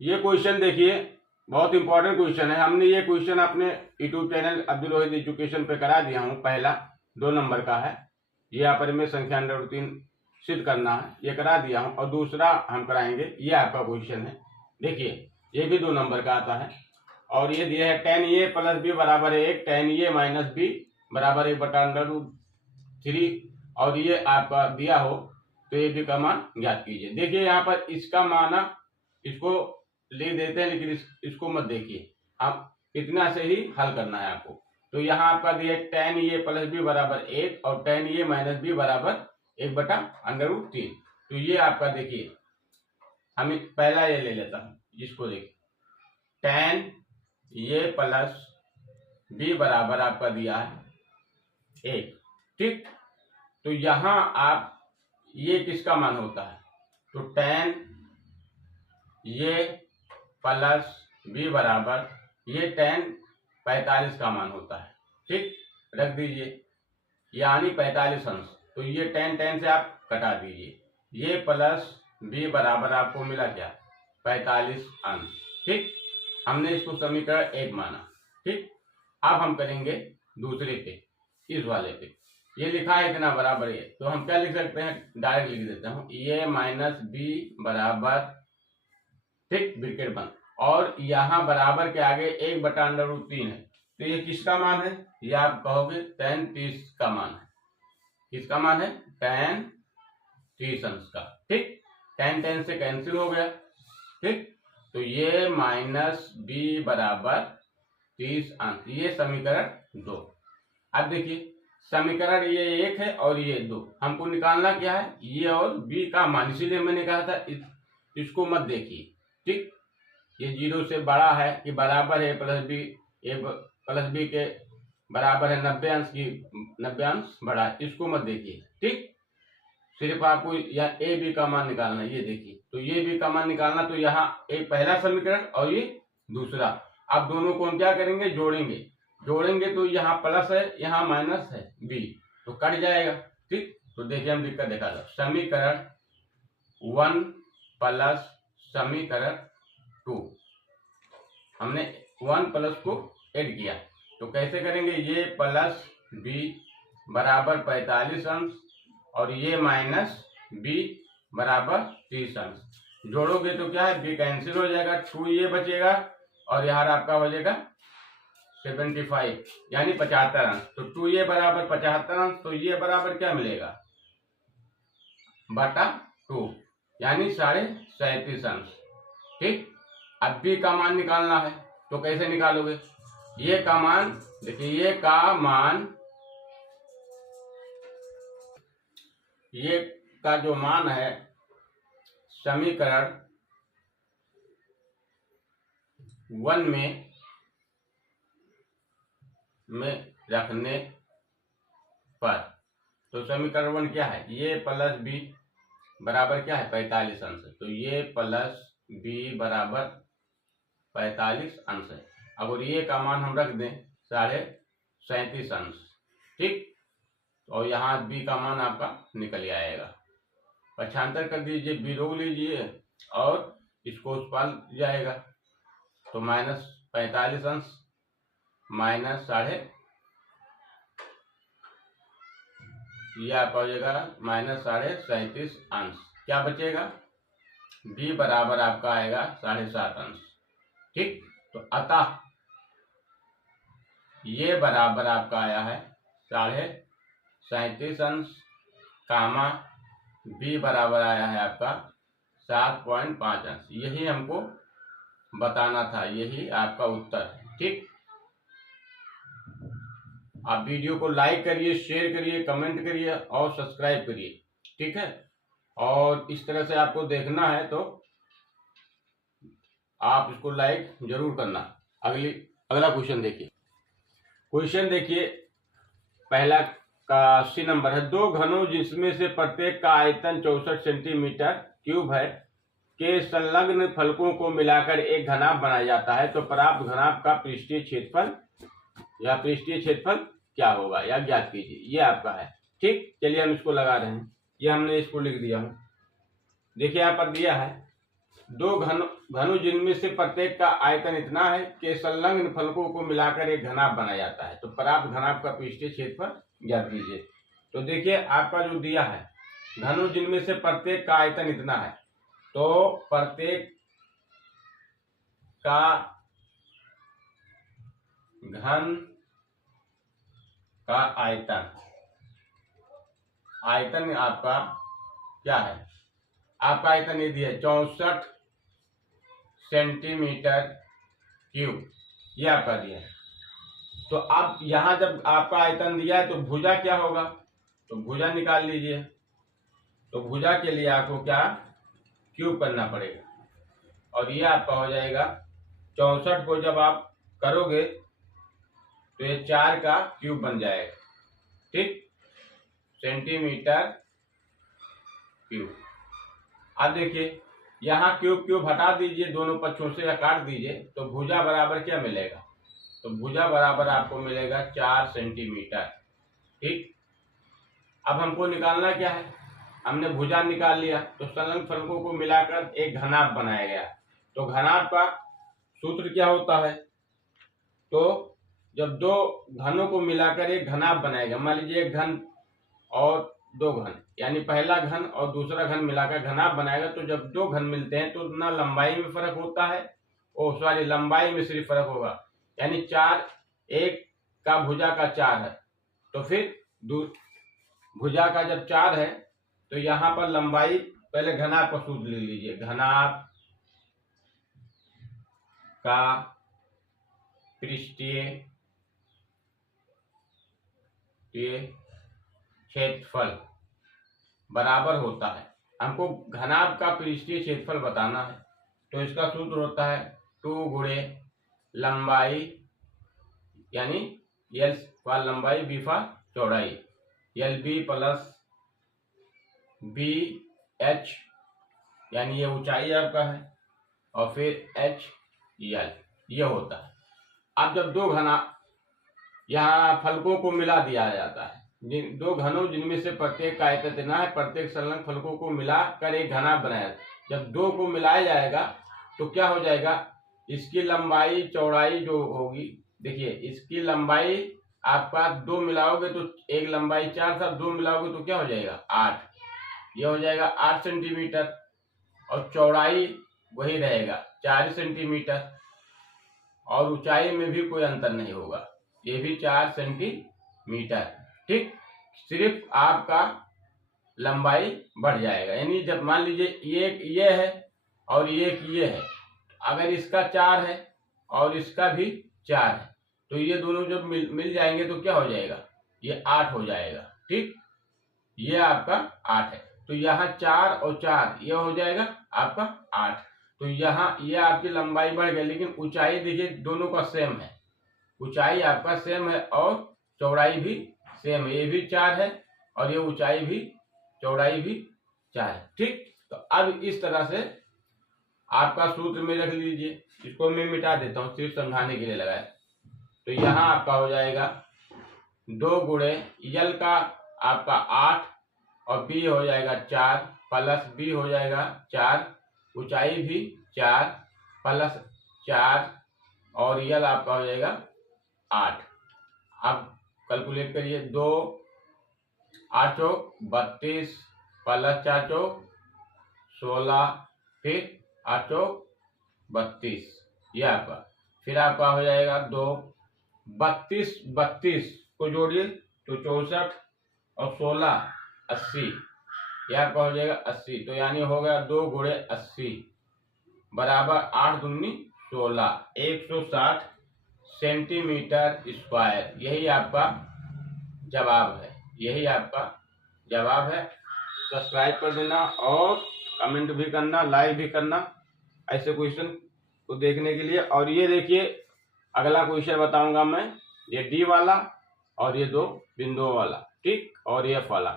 ये क्वेश्चन देखिए, बहुत इंपॉर्टेंट क्वेश्चन है। हमने ये क्वेश्चन अपने YouTube channel Abdul Waheed education पे करा दिया हूँ। पहला 2 नंबर का है, ये अपरिमेय संख्या √3 सिद्ध करना है, ये करा दिया हूँ। और दूसरा हम कराएंगे, ये आपका क्वेश्चन है। देखिए ये भी 2 नंबर का आता है और ये दिया है tan a + b बराबर 1, tan a - b बराबर 1/√3 और ये आपका दिया हो तो ये भी का मान ज्ञात कीजिए। देखिए यहाँ पर इसका माना इसको ले देते हैं, लेकिन इसको मत देखिए, आप कितना से ही हल करना है आपको। तो यहाँ आपका दिया tan a + b बराबर 1 और tan a - b बराबर 1/√3। तो ये आपका देखिए, हम पहला ये ले लेता हूँ, इसको देखिए tan a + b बराबर आपका दिया है 1, ठीक। तो यहाँ आप ये किसका मान होता है, तो tan a + b बराबर ये tan 45 का मान होता है, ठीक। रख दीजिए यानी 45 अंश। तो ये tan से आप कटा दीजिए, ये प्लस b बराबर आपको मिला क्या, 45 अंश, ठीक। हमने इसको समीकरण 1 माना, ठीक। अब हम करेंगे दूसरे पे, इस वाले पे। ये लिखा है इतना बराबर है, तो हम क्या लिख सकते हैं, डायरेक्ट लिख देता हूँ a - b बराबर, ठीक, ब्रैकेट बंद, और यहाँ बराबर के आगे 1/√3 है। तो ये किसका मान है, ये आप कहोगे tan 30 का मान है। किसका मान है, tan 30 अंश का, ठीक। tan से कैंसिल हो गया, ठीक। तो ये -b बराबर 30 अंश, ये समीकरण 2। अब देखिए समीकरण ये 1 है और ये 2, हमको निकालना क्या है, ये और b का मान। इसीलिए मैंने कहा था इसको मत देखिए, ठीक। ये 0 से बड़ा है कि बराबर है +b, a + b के बराबर है 90 अंश की 90 अंश बड़ा है, इसको मत देखिए, ठीक। सिर्फ आपको यहाँ ए बी का मान निकालना है। ये देखिए, तो ये बी का मान निकालना, तो यहाँ एक पहला समीकरण और ये दूसरा। अब दोनों को हम क्या करेंगे, जोड़ेंगे तो यहाँ प्लस है, यहाँ माइनस है बी, तो कट जाएगा, ठीक। तो देखिए हम दिक्कत देखा था, समीकरण 1 प्लस समीकरण 2, हमने 1 प्लस को ऐड किया। तो कैसे करेंगे, ये प्लस बी बराबर 45 अंश और ये माइनस b बराबर 30 अंश। जोड़ोगे तो क्या है, b कैंसिल हो जाएगा, 2 ये बचेगा और यहाँ आपका हो जाएगा 75 यानी 75 अंश। तो 2a बराबर 75 अंश, तो ये बराबर क्या मिलेगा, /2 यानी 37.5 अंश, ठीक। अब b का मान निकालना है, तो कैसे निकालोगे, ये का मान देखिए, ये का जो मान है समीकरण 1 में रखने पर, तो समीकरण 1 क्या है, ये प्लस b बराबर क्या है 45 अंश, तो ये प्लस b बराबर 45 अंश है। अगर ये का मान हम रख दें 37.5 अंश, ठीक। और यहाँ b का मान आपका निकल आएगा, पक्षांतर कर दीजिए, b रोक लीजिए और इसको उस पार जाएगा, तो -45 अंश माइनस साढ़े, ये आपका हो जाएगा -37.5 अंश। क्या बचेगा, b बराबर आपका आएगा 7.5 अंश, ठीक। तो अतः ये बराबर आपका आया है 37.5 अंश, कामा b बराबर आया है आपका 7.5 अंश। यही हमको बताना था, यही आपका उत्तर है, ठीक। आप वीडियो को लाइक करिए, शेयर करिए, कमेंट करिए और सब्सक्राइब करिए, ठीक है। और इस तरह से आपको देखना है तो आप इसको लाइक जरूर करना। अगला क्वेश्चन देखिए, पहला का 80 नंबर है। 2 घनों जिसमें से प्रत्येक का आयतन 64 सेंटीमीटर क्यूब है के संलग्न फलकों को मिलाकर एक घनाभ बनाया जाता है, तो प्राप्त घनाभ का पृष्ठीय क्षेत्रफल क्या होगा, या ज्ञात कीजिए। ये आपका है, ठीक। चलिए हम इसको लगा रहे हैं, ये हमने इसको लिख दिया हूं। देखिए यहाँ पर दिया है दो घनु जिनमें से प्रत्येक का आयतन इतना है कि संलग्न फलकों को मिलाकर एक घनाभ बनाया जाता है। तो प्राप्त घनाभ का पृष्ठीय क्षेत्रफल ज्ञात कीजिए। तो देखिए आपका जो दिया है घनु जिनमें से प्रत्येक का आयतन इतना है, तो प्रत्येक का घन का आयतन आपका क्या है, आपका आयतन ये दिया 64 सेंटीमीटर क्यूब, ये आपका दिया है। तो अब यहां जब आपका आयतन दिया है तो भुजा क्या होगा, तो भुजा निकाल लीजिए। तो भुजा के लिए आपको क्या क्यूब करना पड़ेगा, और ये आपका हो जाएगा 64 को जब आप करोगे तो ये 4 का क्यूब बन जाएगा, ठीक, सेंटीमीटर क्यूब। अब देखिए यहाँ क्यूब क्यूब हटा दीजिए, दोनों पक्षों से काट दीजिए, तो भुजा बराबर क्या मिलेगा, तो भुजा बराबर आपको मिलेगा 4 सेंटीमीटर, ठीक। अब हमको निकालना क्या है, हमने भुजा निकाल लिया, तो संलग्न फलकों को मिलाकर एक घनाभ बनाया गया। तो घनाभ का सूत्र क्या होता है, तो जब दो घनों को मिलाकर एक घनाभ बनाएगा, मान लीजिए एक घन और दो घन, यानी पहला घन और दूसरा घन मिलाकर घनाभ बनाएगा, तो जब दो घन मिलते हैं तो ना लंबाई में फर्क होता है, लंबाई में सिर्फ फर्क होगा, यानी 4 एक का भुजा का 4 है, तो फिर भुजा का जब 4 है तो यहाँ पर लंबाई, पहले घनाभ का सूत्र ले लीजिए, घनाभ का पृष्ठीय क्षेत्रफल बराबर होता है, हमको घनाभ का पृष्ठीय क्षेत्रफल बताना है, तो इसका सूत्र होता है 2 गुणे लंबाई, यानी L फॉर लंबाई, B फॉर चौड़ाई, LB प्लस BH, यानी ये ऊंचाई आपका है, और फिर HL, ये होता है। अब जब दो घना यहाँ फलकों को मिला दिया जाता है, दो घनों जिनमें से प्रत्येक का आयतन इतना है, प्रत्येक संलग्न फलकों को मिलाकर एक घनाभ बनाया। जब दो को मिलाया जाएगा तो क्या हो जाएगा, इसकी लंबाई चौड़ाई जो होगी, देखिए इसकी लंबाई आपका 2 मिलाओगे तो एक लंबाई 4 था, 2 मिलाओगे तो क्या हो जाएगा 8, ये हो जाएगा 8 सेंटीमीटर, और चौड़ाई वही रहेगा 4 सेंटीमीटर, और ऊंचाई में भी कोई अंतर नहीं होगा, ये भी 4 सेंटीमीटर, ठीक। सिर्फ आपका लंबाई बढ़ जाएगा, यानी जब मान लीजिए एक ये है और एक ये है, अगर इसका 4 है और इसका भी 4 है, तो ये दोनों जब मिल जाएंगे तो क्या हो जाएगा, ये 8 हो जाएगा, ठीक, ये आपका 8 है। तो यहाँ 4 और 4 ये हो जाएगा आपका 8, तो यहाँ ये आपकी लंबाई बढ़ गई, लेकिन ऊंचाई देखिए दोनों का सेम है, ऊंचाई आपका सेम है और चौड़ाई भी सेम है, ये भी 4 है और ये ऊंचाई भी चौड़ाई भी 4 है, ठीक। तो अब इस तरह से आपका सूत्र में रख लीजिए, इसको मैं मिटा देता हूँ, सिर्फ समझाने के लिए लगाया। तो यहाँ आपका हो जाएगा 2 गुणे L का आपका 8 और B हो जाएगा 4 प्लस B हो जाएगा 4, ऊंचाई भी 4 प्लस 4, और L आपका हो जाएगा 8। अब कैलकुलेट करिए, 2 8 चौक 32 प्लस 4 चौक 16, फिर 8 चौक 32, ये आपका, फिर आपका हो जाएगा 2 32 को जोड़िए तो 64 और 16 80, ये आपका हो जाएगा 80, तो यानी हो गया 2 गुणे 80 बराबर 8 दूनी 16, 160 सेंटीमीटर स्क्वायर। यही आपका जवाब है, यही आपका जवाब है। सब्सक्राइब कर देना और कमेंट भी करना, लाइक भी करना ऐसे क्वेश्चन को देखने के लिए। और ये देखिए अगला क्वेश्चन बताऊंगा मैं, ये डी वाला और ये 2 बिंदुओं वाला, ठीक, और ये F वाला।